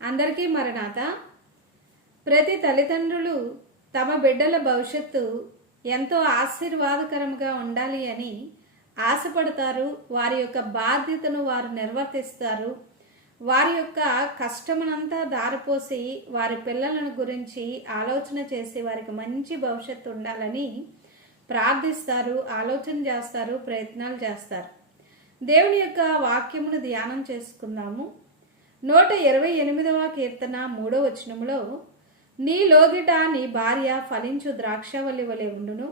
అందరికీ మరణాత. ప్రతి తల్లిదండ్రులు తమ బిడ్డల భవిష్యత్తు ఎంతో ఆశీర్వాదకరంగా ఉండాలి అని ఆశపడతారు. వారి యొక్క బాధ్యతను వారు నిర్వర్తిస్తారు. వారి యొక్క కష్టమునంతా దారిపోసి వారి పిల్లలను గురించి ఆలోచన చేసి వారికి మంచి భవిష్యత్తు ఉండాలని ప్రార్థిస్తారు, ఆలోచన చేస్తారు, ప్రయత్నాలు చేస్తారు. దేవుని యొక్క వాక్యమును ధ్యానం చేసుకుందాము. 128వ కీర్తన 3వ వచనములో, నీ లోగిట నీ భార్య ఫలించు ద్రాక్షవల్లి వలె ఉండును,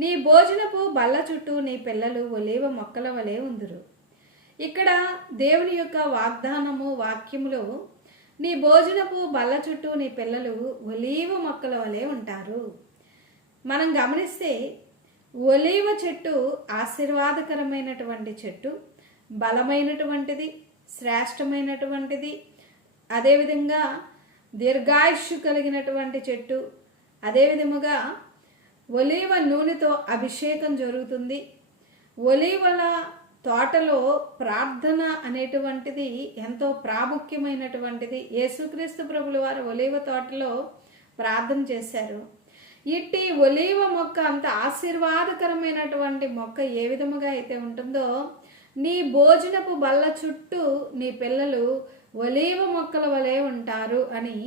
నీ భోజనపు బల్ల చుట్టూ నీ పిల్లలు ఒలీవ మొక్కల వలె ఉందురు. ఇక్కడ దేవుని యొక్క వాగ్దానము వాక్యములో నీ భోజనపు బల్ల చుట్టూ నీ పిల్లలు ఒలీవ మొక్కల వలె ఉంటారు. మనం గమనిస్తే ఒలీవ చెట్టు ఆశీర్వాదకరమైనటువంటి చెట్టు, బలమైనటువంటిది, శ్రేష్టమైనటువంటిది, అదేవిధంగా దీర్ఘాయుష్యు కలిగినటువంటి చెట్టు. అదేవిధముగా ఒలీవ నూనెతో అభిషేకం జరుగుతుంది. ఒలీవల తోటలో ప్రార్థన అనేటువంటిది ఎంతో ప్రాముఖ్యమైనటువంటిది. యేసుక్రీస్తు ప్రభుల వారు ఒలీవ తోటలో ప్రార్థన చేశారు. ఇట్టి ఒలీవ మొక్క అంత ఆశీర్వాదకరమైనటువంటి మొక్క ఏ విధముగా అయితే ఉంటుందో, నీ భోజనపు బల్ల చుట్టూ నీ పిల్లలు ఒలీవ మొక్కల వలె ఉంటారు అని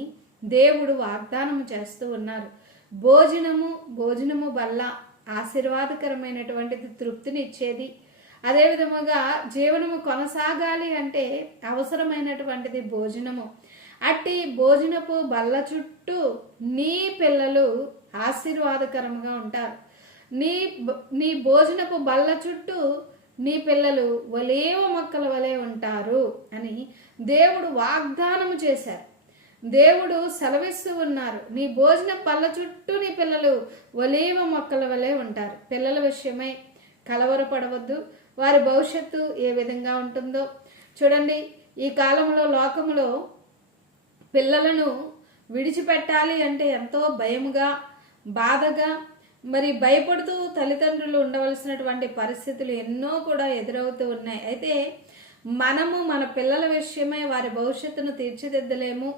దేవుడు వాగ్దానం చేస్తూ ఉన్నారు. భోజనము బల్ల ఆశీర్వాదకరమైనటువంటిది, తృప్తినిచ్చేది. అదేవిధముగా జీవనము కొనసాగాలి అంటే అవసరమైనటువంటిది భోజనము. అట్టి భోజనపు బల్ల చుట్టూ నీ పిల్లలు ఆశీర్వాదకరంగా ఉంటారు. నీ భోజనపు బల్ల చుట్టూ నీ పిల్లలు ఒలీవ మొక్కల వలె ఉంటారు అని దేవుడు వాగ్దానము చేశారు. దేవుడు సెలవిస్తూ ఉన్నారు, నీ భోజన బల్ల చుట్టూ నీ పిల్లలు ఒలీవ మొక్కల వలె ఉంటారు. పిల్లల విషయమై కలవరపడవద్దు. వారి భవిష్యత్తు ఏ విధంగా ఉంటుందో చూడండి. ఈ కాలంలో లోకములో పిల్లలను విడిచిపెట్టాలి అంటే ఎంతో భయముగా, బాధగా, మరి భయపడుతూ తల్లిదండ్రులు ఉండవలసినటువంటి పరిస్థితులు ఎన్నో కూడా ఎదురవుతూ ఉన్నాయి. అయితే మనము మన పిల్లల విషయమై వారి భవిష్యత్తును తీర్చిదిద్దలేము.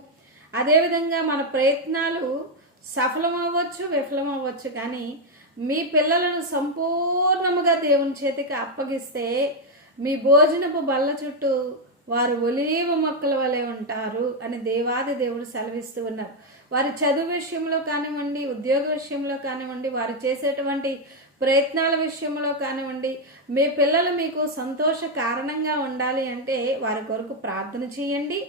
అదేవిధంగా మన ప్రయత్నాలు సఫలమవ్వచ్చు, విఫలమవ్వచ్చు. కానీ మీ పిల్లలను సంపూర్ణముగా దేవుని చేతికి అప్పగిస్తే మీ భోజనపు బల్ల చుట్టూ వారు ఒలీవ మొక్కల వలె ఉంటారు అని దేవాది దేవుడు సెలవిస్తూ ఉన్నారు. వారి చదువు విషయంలో కానివ్వండి, ఉద్యోగ విషయంలో కానివ్వండి, వారు చేసేటువంటి ప్రయత్నాల విషయంలో కానివ్వండి, మీ పిల్లలు మీకు సంతోష కారణంగా ఉండాలి అంటే వారి కొరకు ప్రార్థన చేయండి,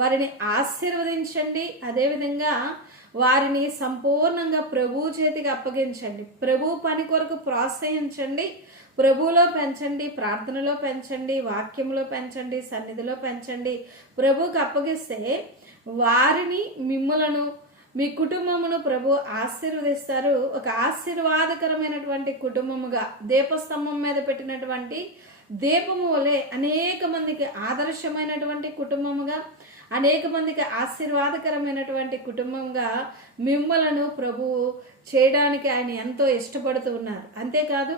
వారిని ఆశీర్వదించండి. అదేవిధంగా వారిని సంపూర్ణంగా ప్రభు చేతికి అప్పగించండి. ప్రభు పని కొరకు ప్రోత్సహించండి. ప్రభువులో పెంచండి, ప్రార్థనలో పెంచండి, వాక్యంలో పెంచండి, సన్నిధిలో పెంచండి. ప్రభువుకి అప్పగిస్తే వారిని, మిమ్ములను, మీ కుటుంబమును ప్రభు ఆశీర్వదిస్తారు. ఒక ఆశీర్వాదకరమైనటువంటి కుటుంబముగా, దీపస్తంభం మీద పెట్టినటువంటి దీపము వలె అనేక మందికి ఆదర్శమైనటువంటి కుటుంబముగా, అనేక మందికి ఆశీర్వాదకరమైనటువంటి కుటుంబంగా మిమ్మలను ప్రభువు చేయడానికి ఆయన ఎంతో ఇష్టపడుతూ ఉన్నారు. అంతేకాదు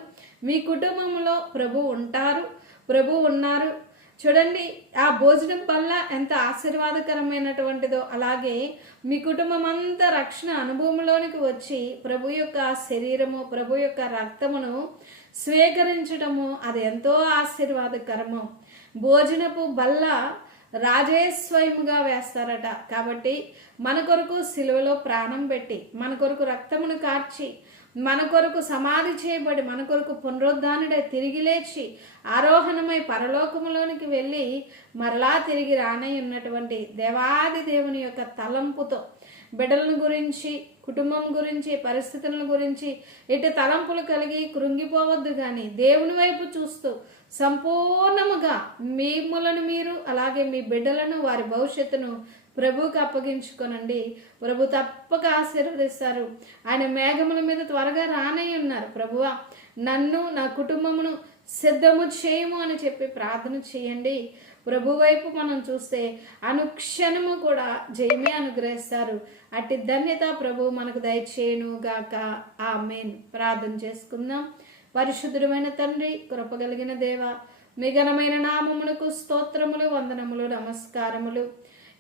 మీ కుటుంబంలో ప్రభు ఉంటారు, ప్రభు ఉన్నారు. చూడండి, ఆ భోజనం వల్ల ఎంత ఆశీర్వాదకరమైనటువంటిదో, అలాగే మీ కుటుంబం అంతా రక్షణ అనుభవంలోనికి వచ్చి ప్రభు యొక్క శరీరము, ప్రభు యొక్క రక్తమును స్వీకరించడము అది ఎంతో ఆశీర్వాదకరము. భోజనపు బల్ల రాజే స్వయముగా వేస్తారట. కాబట్టి మన కొరకు సిలువలో ప్రాణం పెట్టి, మన కొరకు రక్తమును కార్చి, మన కొరకు సమాధి చేయబడి, మన కొరకు పునరుద్ధానుడై తిరిగి లేచి ఆరోహణమై పరలోకములోనికి వెళ్ళి మరలా తిరిగి రానై ఉన్నటువంటి దేవాది దేవుని యొక్క తలంపుతో బిడ్డలను గురించి, కుటుంబం గురించి, పరిస్థితుల గురించి ఇటు తలంపులు కలిగి కృంగిపోవద్దు. కానీ దేవుని వైపు చూస్తూ సంపూర్ణముగా మిమ్మలను మీరు, అలాగే మీ బిడ్డలను, వారి భవిష్యత్తును ప్రభువుకి అప్పగించుకోనండి. ప్రభు తప్పక ఆశీర్వదిస్తారు. ఆయన మేఘముల మీద త్వరగా రానై ఉన్నారు. ప్రభువా, నన్ను, నా కుటుంబమును సిద్ధము చేయము అని చెప్పి ప్రార్థన చేయండి. ప్రభు వైపు మనం చూస్తే అనుక్షణము కూడా జయమే అనుగ్రహిస్తారు. అట్టి ధన్యత ప్రభు మనకు దయచేయును గాక. ఆమేన్. ప్రార్థన చేసుకుందాం. పరిశుద్ధుడమైన తండ్రి, కృపగలిగిన దేవ, మీ ఘనమైన నామమునకు స్తోత్రములు, వందనములు, నమస్కారములు.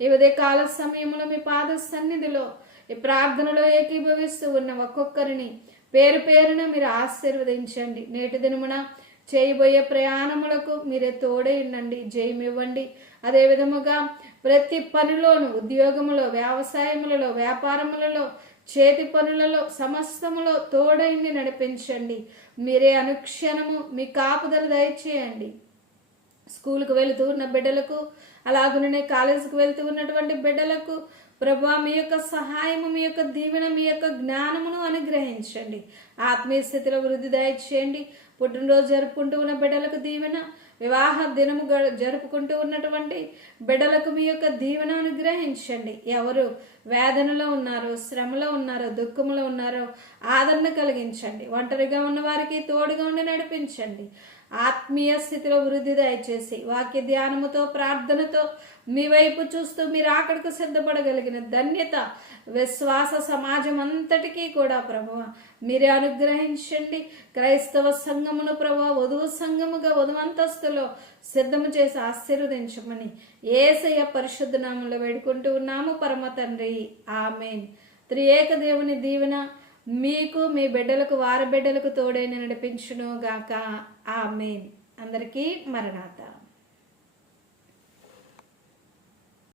ఈ ఉదయ కాల సమయంలో మీ పాద సన్నిధిలో ఈ ప్రార్థనలో ఏకీభవిస్తూ ఉన్న ఒక్కొక్కరిని పేరు పేరున మీరు ఆశీర్వదించండి. నేటి దినమున చేయబోయే ప్రయాణములకు మీరే తోడై ఉండండి, జయమివ్వండి. అదే విధముగా ప్రతి పనిలోను, ఉద్యోగములో, వ్యవసాయములలో, వ్యాపారములలో, చేతి పనులలో, సమస్తములో తోడైండి నడిపించండి. మీరే అనుక్షణము మీ కాపుదల దయచేయండి. స్కూల్కి వెళుతూ ఉన్న బిడ్డలకు, అలాగనే కాలేజీకి వెళ్తూ ఉన్నటువంటి బిడ్డలకు ప్రభా మీ యొక్క సహాయము, మీ యొక్క దీవెన, మీ యొక్క జ్ఞానమును అనుగ్రహించండి. ఆత్మీయ స్థితిలో వృద్ధి దయచేయండి. పుట్టినరోజు జరుపుకుంటూ ఉన్న బిడ్డలకు దీవెన, వివాహ దినము జరుపుకుంటూ ఉన్నటువంటి బిడ్డలకు మీ యొక్క దీవెన అనుగ్రహించండి. ఎవరు వేదనలో ఉన్నారో, శ్రమలో ఉన్నారో, దుఃఖంలో ఉన్నారో ఆదరణ కలిగించండి. ఒంటరిగా ఉన్న వారికి తోడుగా ఉండి నడిపించండి. ఆత్మీయ స్థితిలో వృద్ధి దయచేసి వాక్య ధ్యానముతో, ప్రార్థనతో మీ వైపు చూస్తూ మీరు అక్కడికి సిద్ధపడగలిగిన ధన్యత విశ్వాస సమాజం అంతటికీ కూడా ప్రభువ మీరే అనుగ్రహించండి. క్రైస్తవ సంఘమును ప్రభువ వధువు సంఘముగా వధువంతస్తులో సిద్ధము చేసి ఆశీర్వదించమని యేసయ్య పరిశుద్ధ నామములో వేడుకుంటూ ఉన్నాము పరమ తండ్రి, ఆమేన్. త్రియేక దేవుని దీవెన మీకు, మీ బిడ్డలకు, వారి బిడ్డలకు తోడైన నడిపించును గాక. ఆమేన్. అందరికీ మరణాత.